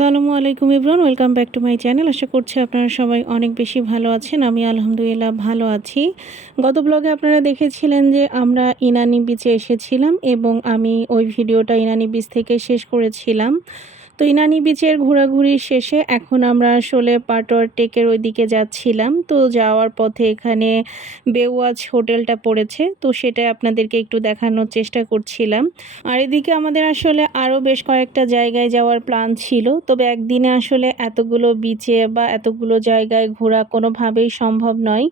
আসসালামু আলাইকুম everyone, welcome back to my channel. আশা করছি আপনারা সবাই অনেক বেশি ভালো আছেন। আমি আলহামদুলিল্লাহ ভালো আছি। গত ব্লগে আপনারা দেখেছিলেন যে আমরা ইনানি বিচে এসেছিলাম এবং আমি ওই ভিডিওটা ইনানি বিচ থেকে শেষ করেছিলাম। তো ইনানি বিচের ঘোরাঘুরি শেষে এখন আমরা আসলে পাটোয়ার টেকের ওইদিকে যাচ্ছিলাম। তো যাওয়ার পথে এখানে বেওয়াচ হোটেলটা পড়েছে, তো সেটাই আপনাদেরকে একটু দেখানোর চেষ্টা করছিলাম। আর এদিকে আমাদের আসলে আরও বেশ কয়েকটা জায়গায় যাওয়ার প্ল্যান ছিল, তবে একদিনে আসলে এতগুলো বিচে বা এতগুলো জায়গায় ঘোরা কোনোভাবেই সম্ভব নয়।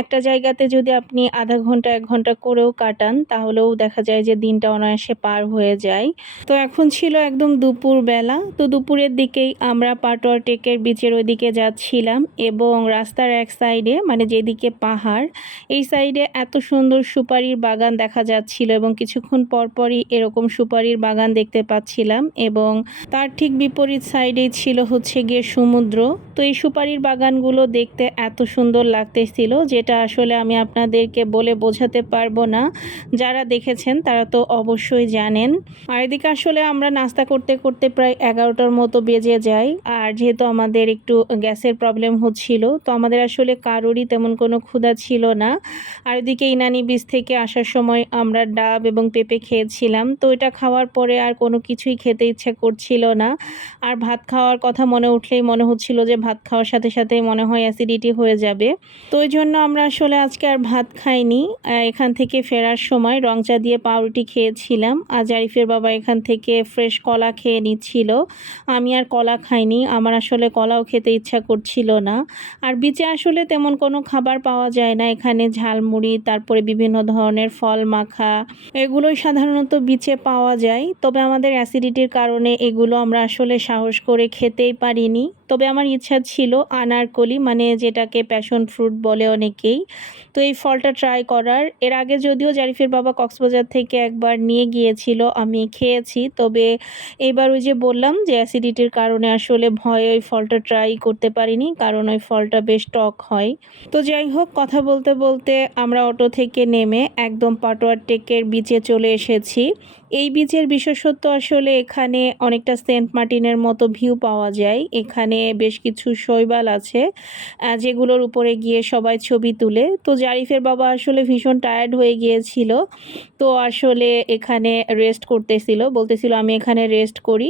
একটা জায়গাতে যদি আপনি আধা ঘন্টা 1 ঘন্টা করেও কাটান তাহলেও দেখা যায় যে দিনটা অনায়াসে পার হয়ে যায়। তো এখন ছিল একদম দুপুরবেলা, তো দুপুরের দিকেই আমরা পাটোয়ার টেকের বিচের ওইদিকে যাচ্ছিলাম এবং রাস্তার এক সাইডে মানে যেদিকে পাহাড়, এই সাইডে এত সুন্দর সুপারির বাগান দেখা যাচ্ছিল এবং কিছুক্ষণ পরপরই এরকম সুপারির বাগান দেখতে পাচ্ছিলাম এবং তার ঠিক বিপরীত সাইডেই ছিল হচ্ছে গিয়ে সমুদ্র। তো এই সুপারির বাগানগুলো দেখতে এত সুন্দর লাগতেছিল যেটা আসলে আমি আপনাদেরকে বলে বোঝাতে পারবো না। যারা দেখেছেন তারা তো অবশ্যই জানেন। আর এদিকে আসলে আমরা নাস্তা করতে করতে প্রায় 11টার মতো বেজে যায়। আর যেহেতু আমাদের একটু গ্যাসের প্রবলেম হচ্ছিল, তো আমাদের আসলে কারোরই তেমন কোনো ক্ষুধা ছিল না। আর এদিকে ইনানি বিচ থেকে আসার সময় আমরা ডাব এবং পেঁপে খেয়েছিলাম, তো এটা খাওয়ার পরে আর কোনো কিছুই খেতে ইচ্ছা করছিল না। আর ভাত খাওয়ার কথা মনে উঠলেই মনে হচ্ছিল যে ভাত খাওয়ার সাথে সাথে মনে হয় অ্যাসিডিটি হয়ে যাবে। তো ওই জন্য আমরা আসলে আজকে আর ভাত খাইনি। এখান থেকে ফেরার সময় রংচা দিয়ে পাউরুটি খেয়েছিলাম। আর জারিফের বাবা এখান থেকে ফ্রেশ কলা খেয়ে নিচ্ছিল। আমি আর কলা খাইনি, আমার আসলে কলাও খেতে ইচ্ছা করছিল না। আর বিচে আসলে তেমন কোনো খাবার পাওয়া যায় না, এখানে ঝালমুড়ি তারপরে বিভিন্ন ধরনের ফল মাখা এগুলোই সাধারণত বিচে পাওয়া যায়। তবে আমাদের অ্যাসিডিটির কারণে এগুলো আমরা আসলে সাহস করে খেতেই পারিনি। তবে আমার ইচ্ছা ছিল আনারকলি মানে যেটাকে প্যাশন ফ্রুট বলে অনেকেই, তো এই ফলটা ট্রাই করার। এর আগে যদিও জারিফের বাবা কক্সবাজার থেকে একবার নিয়ে গিয়েছিল, আমি খেয়েছি, তবে এবার ওই যে বললাম যে অ্যাসিডিটির কারণে আসলে ভয়ে ওই ফলটা ট্রাই করতে পারিনি, কারণ ওই ফলটা বেশ টক হয়। তো যাই হোক, কথা বলতে বলতে আমরা অটো থেকে নেমে একদম পাটোয়ার টেকের বিচে চলে এসেছি। এই বিচের বিশেষত্ব আসলে এখানে অনেকটা সেন্ট মার্টিনের মতো ভিউ পাওয়া যায়। এখানে বেশ কিছু শৈবাল আছে যেগুলোর উপরে গিয়ে সবাই ছবি তুলে। তো জারিফের বাবা আসলে ভীষণ টায়ার্ড হয়ে গিয়েছিল, তো আসলে এখানে রেস্ট করতেছিল, বলতেছিল আমি এখানে রেস্ট করি,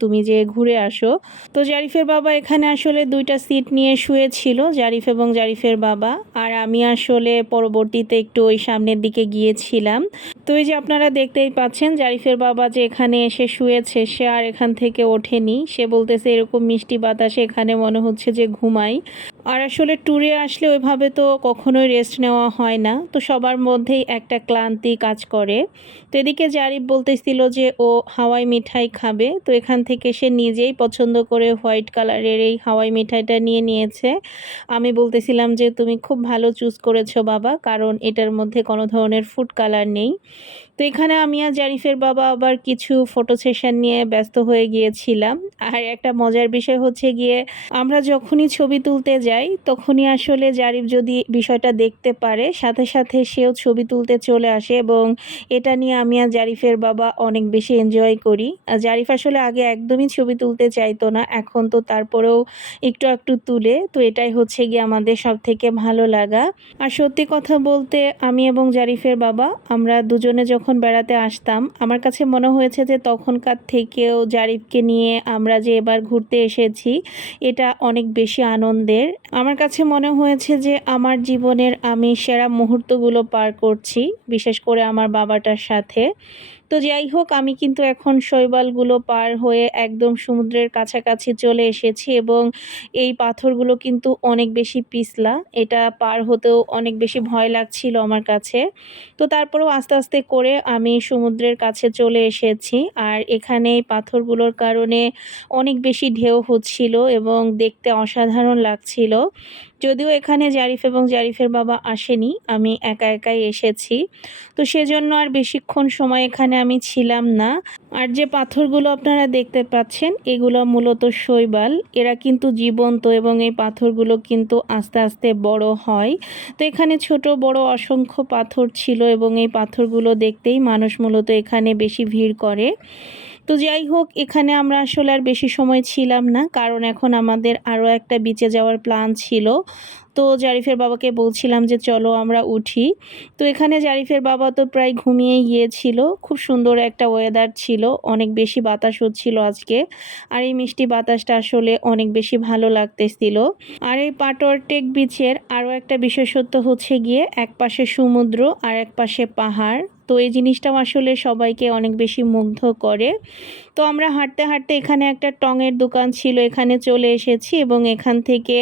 তুমি যে ঘুরে আসো। তো জারিফের বাবা এখানে আসলে 2টা সিট নিয়ে শুয়েছিল, জারিফ এবং জারিফের বাবা। আর আমি আসলে পরবর্তীতে একটু ওই সামনের দিকে গিয়েছিলাম। তো এই যে আপনারা দেখতেই পাচ্ছেন জারিফের বাবা যে এখানে এসে শুয়েছে, সে আর এখান থেকে ওঠেনি। সে বলতেছে এরকম মিষ্টি বাতাসে এখানে মনে হচ্ছে যে ঘুমাই। আর আসলে ট্যুরে আসলে ওইভাবে তো কখনোই রেস্ট নেওয়া হয় না, তো সবার মধ্যেই একটা ক্লান্তি কাজ করে। তো এদিকে জারিফ বলতেছিল যে ও হাওয়াই মিঠাই খাবে, তো এখান থেকে সে নিজেই পছন্দ করে হোয়াইট কালারের এই হাওয়াই মিঠাইটা নিয়ে নিয়েছে। আমি বলতেছিলাম যে তুমি খুব ভালো চুজ করেছো বাবা, কারণ এটার মধ্যে কোনো ধরনের ফুড কালার নেই। তো এখানে আমি আর জারিফের বাবা আবার কিছু ফটো সেশন নিয়ে ব্যস্ত হয়ে গিয়েছিলাম। আর একটা মজার বিষয় হচ্ছে গিয়ে আমরা যখনই ছবি তুলতে যাই তখনই আসলে জারিফ যদি বিষয়টা দেখতে পারে সাথে সাথে সেও ছবি তুলতে চলে আসে এবং এটা নিয়ে আমি আর জারিফের বাবা অনেক বেশি এনজয় করি। আর জারিফ আসলে আগে একদমই ছবি তুলতে চাইতো না, এখন তো তারপরেও একটু একটু তুলে, তো এটাই হচ্ছে গিয়ে আমাদের সব থেকে ভালো লাগা। আর সত্যি কথা বলতে আমি এবং জারিফের বাবা আমরা দুজনে যখন বেড়াতে আসতাম আমার কাছে মনে হয়েছে যে তখনকার থেকেও জারিফকে নিয়ে আমরা যে এবার ঘুরতে এসেছি এটা অনেক বেশি আনন্দের। আমার কাছে মনে হয়েছে যে আমার জীবনের আমি সেরা মুহূর্তগুলো পার করছি, বিশেষ করে আমার বাবাটার সাথে। তো যাই হোক, আমি কিন্তু এখন শৈবালগুলো পার হয়ে একদম সমুদ্রের কাছাকাছি চলে এসেছি এবং এই পাথরগুলো কিন্তু অনেক বেশি পিছলা, এটা পার হতেও অনেক বেশি ভয় লাগছিল আমার কাছে। তো তারপরেও আস্তে আস্তে করে আমি সমুদ্রের কাছে চলে এসেছি। আর এখানে এই পাথরগুলোর কারণে অনেক বেশি ঢেউ হচ্ছিল এবং দেখতে অসাধারণ লাগছিল। যদিও এখানে জারিফ এবং জারিফের বাবা আসেনি, আমি একা একাই এসেছি, তো সেজন্য আর বেশিক্ষণ সময় এখানে আমি ছিলাম না। আর যে পাথরগুলো আপনারা দেখতে পাচ্ছেন এগুলো মূলত শৈবাল, এরা কিন্তু জীবন্ত এবং এই পাথরগুলো কিন্তু আস্তে আস্তে বড় হয়। তো এখানে ছোট বড় অসংখ্য পাথর ছিল এবং এই পাথরগুলো দেখতেই মানুষ মূলত এখানে বেশি ভিড় করে। তো যাই হোক, এখানে আমরা আসলে আর বেশি সময় ছিলাম না, কারণ এখন আমাদের আরও একটা বিচে যাওয়ার প্ল্যান ছিল। তো জারিফের বাবাকে বলছিলাম যে চলো আমরা উঠি। তো এখানে জারিফের বাবা তো প্রায় ঘুমিয়ে গিয়েছিল। খুব সুন্দর একটা ওয়েদার ছিল, অনেক বেশি বাতাস হচ্ছিল আজকে। আর এই মিষ্টি বাতাসটা আসলে অনেক বেশি ভালো লাগতেছিল। আর এই পাটোয়ার টেক বিচের আরও একটা বিশেষত্ব হচ্ছে গিয়ে এক পাশে সমুদ্র আর এক পাশে পাহাড়। তো এই জিনিসটাও আসলে সবাইকে অনেক বেশি মুগ্ধ করে। তো আমরা হাঁটতে হাঁটতে এখানে একটা টঙের দোকান ছিল, এখানে চলে এসেছি এবং এখান থেকে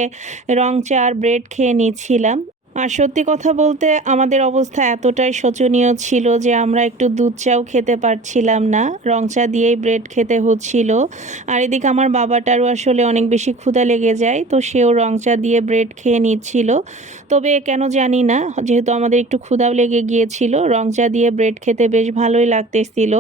রং চা আর ব্রেড খেয়ে নিচ্ছিলাম। আর সত্যি কথা বলতে আমাদের অবস্থা এতটাই শোচনীয় ছিল যে আমরা একটু দুধ চাও খেতে পারছিলাম না, রং চা দিয়েই ব্রেড খেতে হচ্ছিল। আর এদিকে আমার বাবাটারও আসলে অনেক বেশি ক্ষুধা লেগে যায়, তো সেও রং চা দিয়ে ব্রেড খেয়ে নিচ্ছিল। তবে কেন জানি না, যেহেতু আমাদের একটু ক্ষুধাও লেগে গিয়েছিল, রং চা দিয়ে ব্রেড খেতে বেশ ভালোই লাগতেছিল।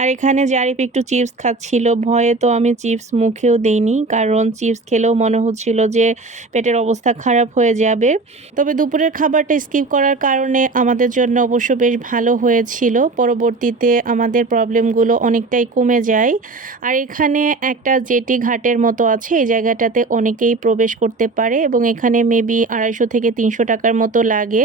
আর এখানে জারিফ একটু চিপস খাচ্ছিল, ভয়ে তো আমি চিপস মুখেও দেইনি, কারণ চিপস খেলেও মনে হচ্ছিল যে পেটের অবস্থা খারাপ হয়ে যাবে। তবে দুপুরের খাবারটা স্কিপ করার কারণে আমাদের জন্য অবশ্য বেশ ভালো হয়েছিল। পরবর্তীতে আমাদের প্রবলেমগুলো অনেকটাই কমে যায়। আর এখানে একটা জেটি ঘাটের মতো আছে, এই জায়গাটাতে অনেকেই প্রবেশ করতে পারে এবং এখানে মেবি 250 থেকে 300 টাকার মতো লাগে।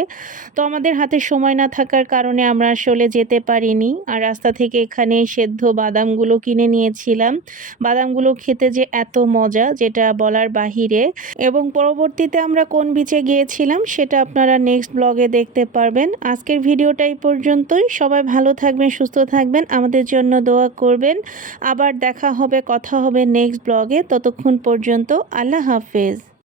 তো আমাদের হাতে সময় না থাকার কারণে আমরা আসলে যেতে পারিনি। আর রাস্তা থেকে এখানে সেদ্ধ বাদামগুলো কিনে নিয়েছিলাম। বাদামগুলো খেতে যে এত মজা, যেটা বলার বাহিরে। এবং পরবর্তীতে আমরা কোন বিচে গিয়েছিলাম সেটা আপনারা নেক্সট ব্লগে দেখতে পারবেন। আজকের ভিডিওটা এই পর্যন্তই। সবাই ভালো থাকবেন, সুস্থ থাকবেন, আমাদের জন্য দোয়া করবেন। আবার দেখা হবে, কথা হবে নেক্সট ব্লগে। ততক্ষণ পর্যন্ত আল্লাহ হাফেজ।